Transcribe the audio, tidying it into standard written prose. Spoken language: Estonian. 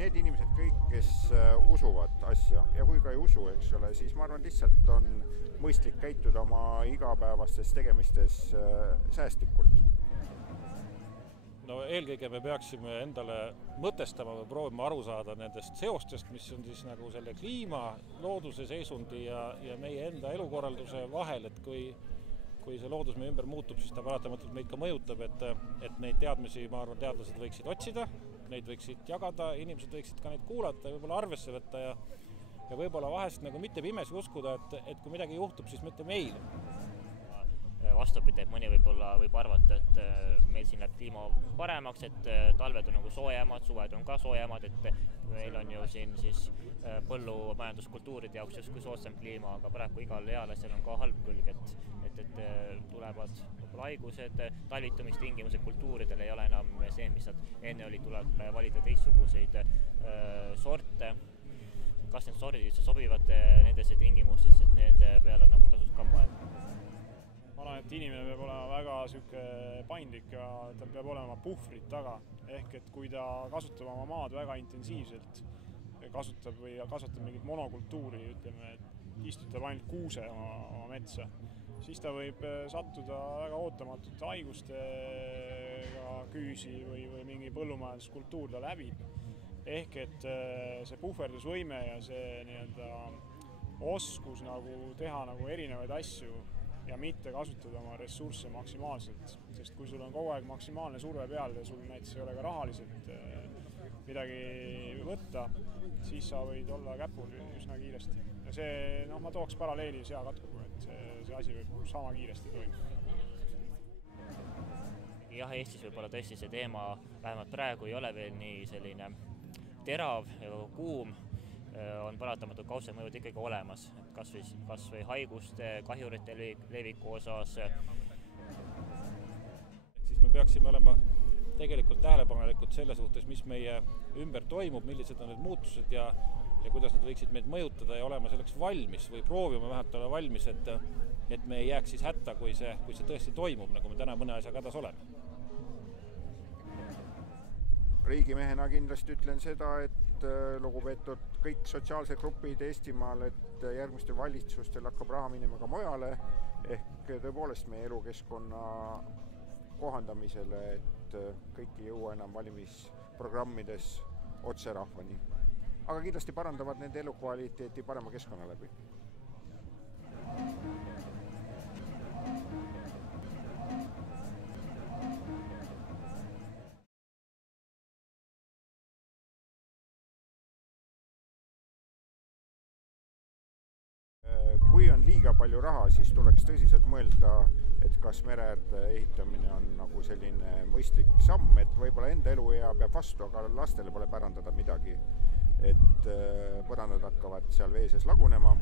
need inimesed kõik, kes usuvad asja ja kui ka ei usu, eks ole, siis ma arvan, lihtsalt on mõistlik käituda oma igapäevastes tegemistes säästlikult. No eelkõige me peaksime endale mõtestama või proovima aru saada nendest seostest, mis on siis nagu selle kliima, looduse seisundi ja meie enda elukorralduse vahel, et kui see loodus meie ümber muutub, siis ta paratamatult meid ka mõjutab, et neid teadmisi, ma arvan, teadlased võiksid otsida, neid võiksid jagada, inimesed võiksid ka neid kuulata ja võib-olla arvesse võtta ja võib-olla vahest nagu mitte pimesi uskuda, et kui midagi juhtub, siis mitte meil. Vastupidi, et mõni võib arvata, et meil siin läheb kliima paremaks, et talved on nagu soojemad, suved on ka soojemad, et meil on ju siin siis põllumajanduskultuuride jaoks justkui soodsam kliima, aga praegu igal ealasel on ka halb külg, et tulevad haigused, talvitumistingimused kultuuridel ei ole enam see, mis nad enne oli, tuleb valida teistsuguseid sorte. Kas need sordid sobivad nendesse tingimustesse, et nende peale nagu tasus ka mõelda? Ma arvan, et inimene peab olema väga paindlik ja tal peab olema puhvrid taga. Ehk et kui ta kasutab oma maad väga intensiivselt, kasvatab mingit monokultuuri, ütleme, et istutab ainult kuuse oma metsa, siis ta võib sattuda väga ootamatult haigustega küüsi või mingi põllumajanduskultuur ta läbib. Ehk et see puhverdusvõime ja see oskus teha erinevaid asju ja mitte kasutada oma ressursse maksimaalselt, sest kui sul on kogu aeg maksimaalne surve peal ja sul näiteks ei ole ka rahaliselt midagi võtta, siis sa võid olla käpul üsna kiiresti. Ja see, ma tooks paralleeli seakatkuga, et see asi võib sama kiiresti toimub. Jah, Eestis võib-olla tõesti see teema, vähemalt praegu ei ole veel nii selline terav ja kuum, on paratamatult kaudsed mõjud ikkagi olemas, kas või haiguste, kahjurite leviku osas. Siis me peaksime olema tegelikult tähelepanelikud selle suhtes, mis meie ümber toimub, millised on need muutused ja kuidas nad võiksid meid mõjutada ja olema selleks valmis või proovima vähemalt olla valmis, et me ei jääks siis hätta, kui see tõesti toimub, nagu me täna mõne asjaga hädas oleme. Riigimehena kindlasti ütlen seda, et lugupeetud kõik sotsiaalsed grupid Eestimaal, et järgmistel valitsustel hakkab raha minema ka mujale, ehk tõepoolest meie elukeskkonna kohandamisele, et kõik ei jõua enam valimisprogrammides otse rahvani. Aga kindlasti parandavad nende elukvaliteeti parema keskkonna läbi. Kui on liiga palju raha, siis tuleks tõsiselt mõelda, et kas mereäärde ehitamine on nagu selline mõistlik samm, et võib-olla enda eluea peab vastu, aga lastele pole pärandada midagi, et põrandad hakkavad seal vee sees lagunema.